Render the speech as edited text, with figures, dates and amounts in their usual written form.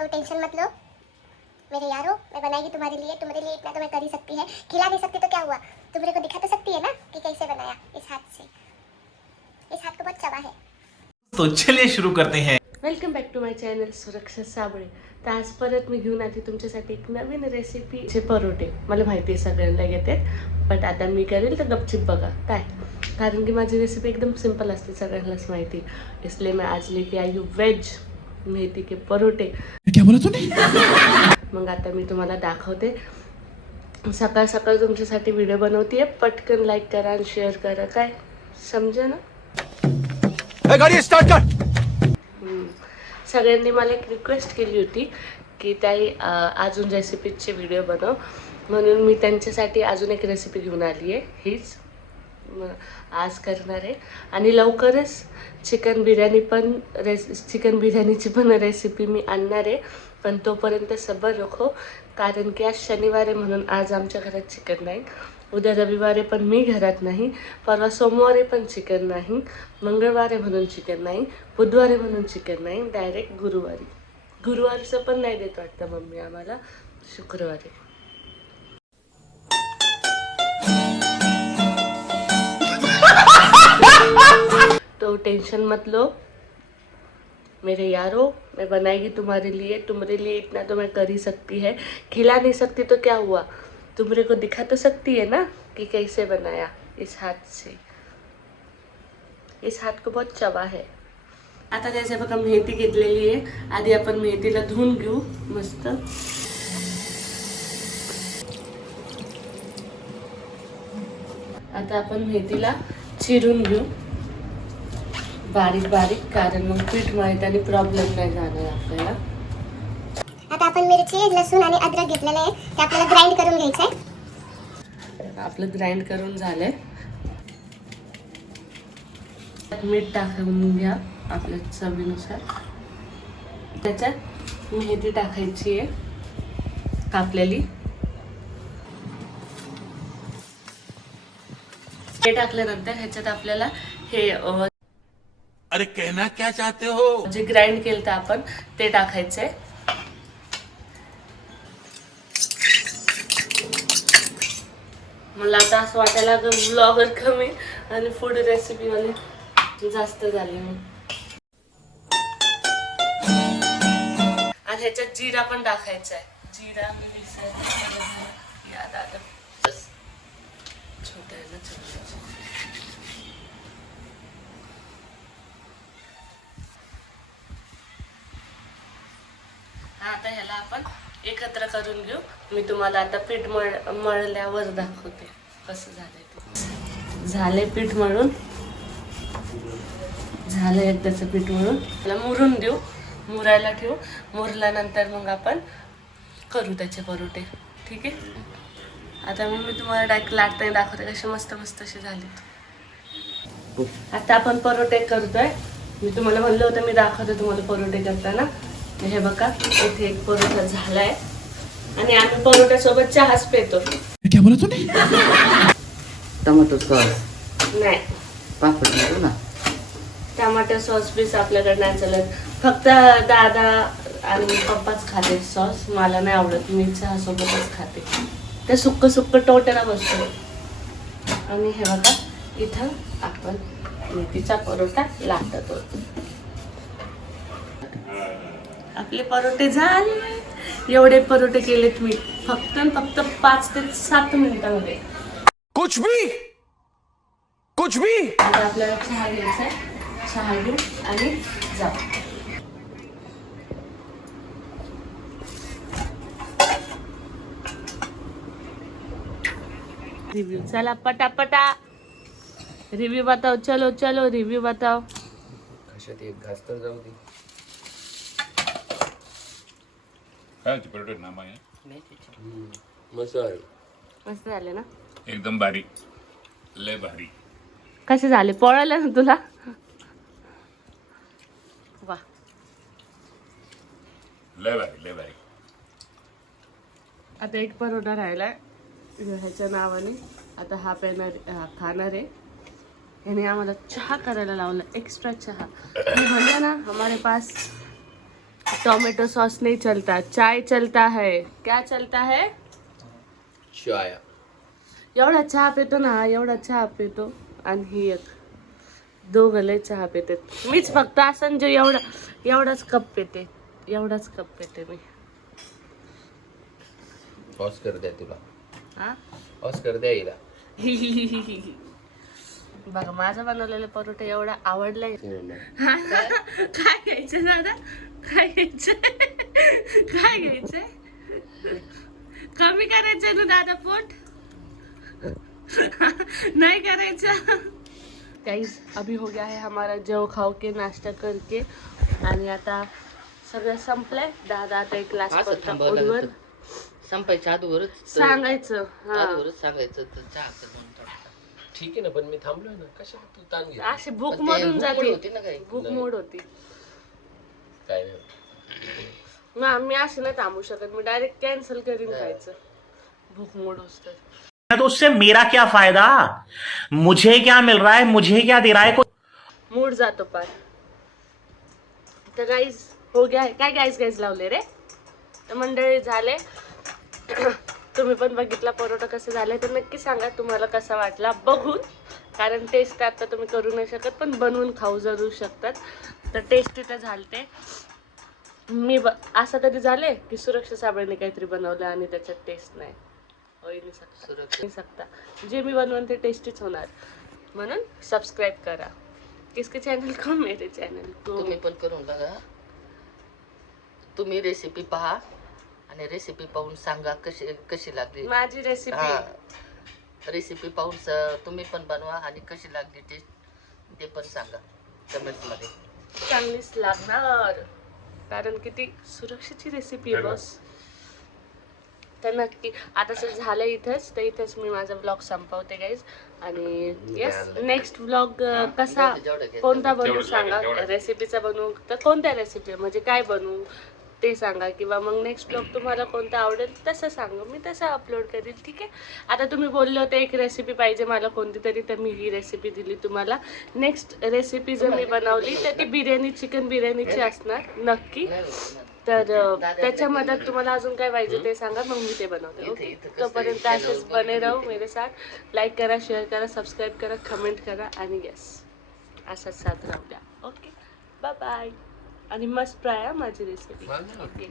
तो टेंशन मत लो मेरे यारो, मैं बनाएगी तुम्हारे लिए इतना तो मैं कर ही सकती है। खिला नहीं सकती तो क्या हुआ, तुम मेरे को दिखा तो सकती है ना कि कैसे बनाया इस हाथ से। इस हाथ को बहुत चबा है। तो चलिए शुरू करते हैं। Welcome back to my channel Suraksha Sabale. तर आज परत मी घेऊन आली तुमच्यासाठी एक नवीन रेसिपीचे परोठे. मला माहिती आहे सगळ्यांना येतात, बट आता मी करेल तर गपचिप बघा काय, कारण की माझी रेसिपी एकदम सिंपल असते, सगळ्यांनाच माहिती. इसलिए मैं आज लेके आई हूँ वेज मेथी के परोठे. क्या बोला तूने? मग आता मी तुम्हाला दाखवते. सकाळ सकाळ तुमच्यासाठी व्हिडिओ बनवते. पटकन लाईक करा आणि शेअर करा, काय समजा ना. गाडी स्टार्ट कर. सगळ्यांनी मला एक रिक्वेस्ट केली होती की ताई अजून रेसिपीचे व्हिडिओ बनव, म्हणून मी त्यांच्यासाठी अजून एक रेसिपी घेऊन आली आहे. हीच आज करणार आहे आणि लवकरच चिकन बिर्याणीची पण रेसिपी मी आणणार आहे. पण तोपर्यंत सबर रखो, कारण की आज शनिवार आहे म्हणून आज आमच्या घरात चिकन नाही. उद्या रविवारी पण मी घरात नाही, परवा सोमवारी पण चिकन नाही, मंगळवारी म्हणून चिकन नाही, बुधवारी म्हणून चिकन नाही, डायरेक्ट गुरुवारचं पण नाही देत वाटतं मम्मी आम्हाला, शुक्रवारी. तो टेंशन मत लो मेरे यारो, मैं बनाएगी तुम्हारे लिए इतना तो मैं कर ही सकती है. खिला नहीं सकती तो क्या हुआ, तुम मेरे को दिखा तो सकती है ना कि कैसे बनाया इस हाथ से. इस हाथ को बहुत चबा है. आता त्याचे बघा मेथी घेतलेली आहे. आधी आपण मेथीला धुवून घेऊ मस्त. आता आपण मेथीला चिरून घेऊ बारीक बारीक, कारण मग पीठ मळताना प्रॉब्लेम नाही जाणार आपल्याला. आता आपण मिरची, लसूण आणि अद्रक घेतलेलं आहे, ते आपल्याला ग्राइंड करून घ्यायचं आहे. आपलं ग्राइंड करून झालंय. मीठ टाकून घ्या आपल्या चवीनुसार. त्याच्यात मेथी टाकायची आहे कापलेली. हे टाकल्यानंतर ह्याच्यात आपल्याला हे अरे कहना क्या चाहते हो? जे ग्राइंड केलं तर आपण ते टाकायचंय. मला आता असं वाटायला लागलं ब्लॉगर कमी आणि फूड रेसिपी वाले जास्त झाले. मग आणि ह्याच्यात जिरा पण टाकायचा आहे. जिरा मी विसरले, याद आलं. छोटा आहे ना चमचा. आता ह्याला आपण एकत्र करून घेऊ. मी तुम्हाला आता पीठ मळल्यावर दाखवते कसं झालंय ते. झालंय पीठ मळून, झालं एकदाचं पीठ मळून. त्याला मुरून देऊ, मुरायला ठेवू. मुरल्यानंतर मग आपण करू त्याचे परोठे, ठीक आहे. आता मग मी तुम्हाला डायरेक्ट लाटताना दाखवते कसे मस्त मस्त असे झाले. आता आपण परोठे करतोय. मी तुम्हाला म्हणलं होतं मी दाखवते तुम्हाला परोठे करताना. हे बघा इथे एक परोठा झालाय आणि आम्ही परोठ्यासोबत चहाच पेतो. क्या बोला तूने? टमाटो सॉस नाही, पापड नको ना. टमाटर सॉस बीस आपल्याकडे नाही चालत. फक्त दादा आणि पप्पाच खाते सॉस, मला नाही आवडत. मी चहासोबतच खाते. ते सुक्क सुक्क टोटेला बसतो. आणि हे बघा इथं आपण मेथीचा परोठा लाटतो. आपले परोठे झाले. एवढे परोठे केलेत मी फक्त 5 ते 7 मिनिटांमध्ये. कुछ भी. आता आपल्याला चहा घ्यायचा आहे. चहा घेऊ आणि जाऊ. रिव्यू चला पटापटा रिव्यू बताओ. चलो रिव्यू बताओ. कशात एक घास तर जाऊ दे. मस्त आहे. मस्त झाले ना, एकदम बारीक, लय भारी. कसे झाले, पळाले ना तुला. वा, लय भारी. आता एक परोठा राहिलाय ह्याच्या नावाने. आता हा खाणार आहे. याने आम्हाला चहा करायला लावला, एक्स्ट्रा चहा. मी म्हणलं ना हमारे पास टोमेटो सॉस नहीं चलता, चाय चलता है. क्या चलता है? चाय. एवढा चहा पितो ना, एवढा चहा पितो. आणि ही एक दोघं लय चहा पिते. मीच फक्त असं जे एवढाच कप पिते, एवढाच कप पिते मी. ऑस्कर द्या तुला. हा ऑस्कर द्या हिला. बघा माझा बनवलेला परोठा एवढा आवडलाय. काय घ्यायचं दादा? काय घ्यायचं? काय घ्यायचंय? कमी करायचं ना दादा पोट? नहीं करायचा. गाइस अभी हो गया है हमारा जेव खाओ के नाश्ता करके आणि आता सगळं संपलंय. दादा आता एक ग्लास परोठा संपायच्या अगोदरच सांगायचं. हा सांगायचं तर चहा कर म्हणून थोडासा. ठीक आहे ना, पण मी थांबलोय ना, कशाला तू ताण घे. अशी भूक मोडून जाते. होती ना काही. भूक मोड होती. काय नाही. मी अशी नाही थांबू शकत. मी डायरेक्ट कॅन्सल करीन खायचं भूक मोड होतं. तो उससे मेरा क्या फायदा, मुझे क्या मिल रहा है, मुझे क्या दे रहा है. मूड जातो पार. तर गाईज हो गया है. काय गाईज लावले रे तर मंडळी झाले. तुम्ही पण बघितला परोठा कसे झाले तर नक्की सांगा तुम्हाला कसा वाटला बघून. कारण टेस्ट आता तुम्ही करू नाही शकत पण बनवून खाऊ जरूर शकतात. तर टेस्टी तर झालते. मी असं कधी झाले की सुरक्षा साबळेने काहीतरी बनवलं आणि त्याच्यात टेस्ट नाही होई सकता. जे मी बनवून ते टेस्टीच होणार. म्हणून सबस्क्राईब करा किसके चॅनल को, मेरे चॅनल को. तुम्ही पण करून बघा. तुम्ही रेसिपी पहा आणि रेसिपी पाहून सांगा कशी लागली माझी रेसिपी. रेसिपी पाहून तुम्ही पण बनवा आणि कशी लागली टेस्ट ते पण सांगा कमेंट्स मध्ये. चांगलीच लागणार कारण किती सुरक्षेची रेसिपी आहे बॉस. तर नक्की आता सर झालं इथंच. तर इथंच मी माझा ब्लॉग संपवते गाईज. आणि येस नेक्स्ट ब्लॉग कसा कोणता बनवू सांगा. रेसिपीचा बनवू तर कोणत्या रेसिपी म्हणजे काय बनवू ते सांगा. किंवा मग नेक्स्ट ब्लॉग तुम्हाला कोणता आवडेल तसं सांगा. मी तसं अपलोड करेल. ठीक आहे. आता तुम्ही बोलले होते एक रेसिपी पाहिजे मला कोणती तरी तर मी ही रेसिपी दिली तुम्हाला. नेक्स्ट रेसिपी जर मी बनवली तर ती बिर्याणी चिकन बिर्याणीची असणार नक्की. तर त्याच्यामध्ये तुम्हाला अजून काय पाहिजे ते सांगा मग मी ते बनवते. ओके तोपर्यंत असेच बने राहू मेरे साथ. लाईक करा, शेअर करा, सबस्क्राईब करा, कमेंट करा आणि येस असाच साथ राहू द्या. Okay bye bye. आणि मस्त ट्राय माझी रेसिपी. ओके.